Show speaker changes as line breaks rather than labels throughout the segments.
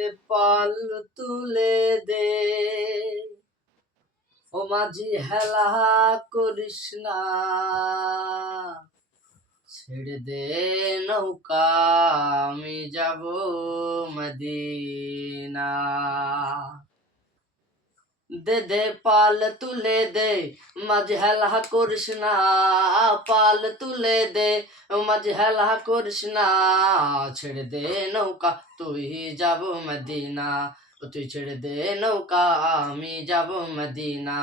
তে পাল তুলে দে। ও মাঝি, হেলা করিস না। ছেড়ে দে নৌকা, আমি যাব মদিনা। দে দে পাল তুলে দে মাঝে হেলা করিস না, পাল তুলে দে মাঝে হেলা করিস না, ছেড়ে দে নৌকা, তুই যাব মদিনা, তুই ছেড়ে দে নৌকা, আমি যাব মদিনা।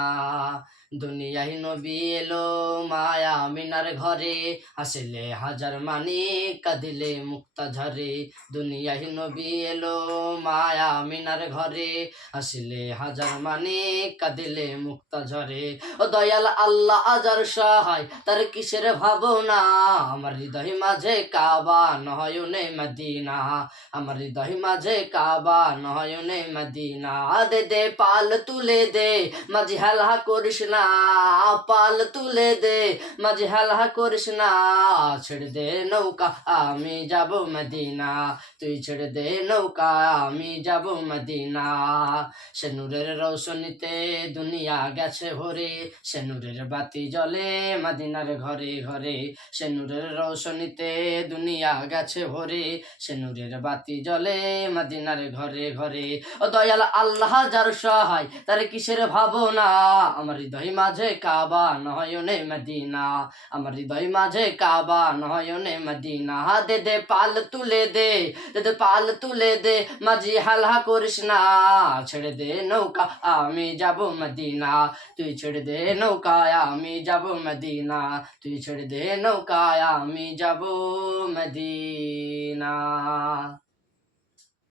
দুনিয়াহি নবী এলো মায়া মিনার ঘরে আসলে হাজার মানি কাঁদিলে মুক্তা ঝরে। দুনিয়াহি নবী এলো মায়া মিনার ঘরে আসলে হাজার মানে কাঁদিলে মুক্তা ঝরে। ও দয়াল আল্লাহ আজার সহায়, তার কিসের ভাবনা? আমার হৃদয় মাঝে কাবা নয়নে মদিনা। আমার হৃদয় মাঝে কাবা নয়নে মদিনা। দে দে, পাল তুলে দে, মাঝে হালহা করিস না পাল তুলে দে, মাঝে হালহা করিস না। ছেড়ে দে নৌকা, আমি যাব মদিনা। তুই ছেড়ে দে নৌকা, আমি যাব মদিনা। সে নূরের রৌশনীতে দুনিয়া গেছে ভরে। সে নূরের বাতি জ্বলে মদিনার ঘরে ঘরে। সে নূরের রৌশনীতে দুনিয়া গেছে ভরে। সে নূরের বাতি জ্বলে মদিনার ঘরে ঘরে। ও দয়াল আল্লাহ যার সহায়, তার কিসের ভাবনা? আমার হৃদয় মাঝে কাবা নয়নে মদিনা। আমার হৃদয় মাঝে কাবা নয়নে মদিনা। হা দে দে, পাল তুলে দে দে দে, পাল তুলে দে, মাঝি হালহা করিস না। ছেড়ে দে নৌকা, আমি যাব মদিনা। তুই ছেড়ে দে নৌকায় আমি যাব মদিনা। তুই ছেড়ে দে নৌকায় আমি যাব মদিনা।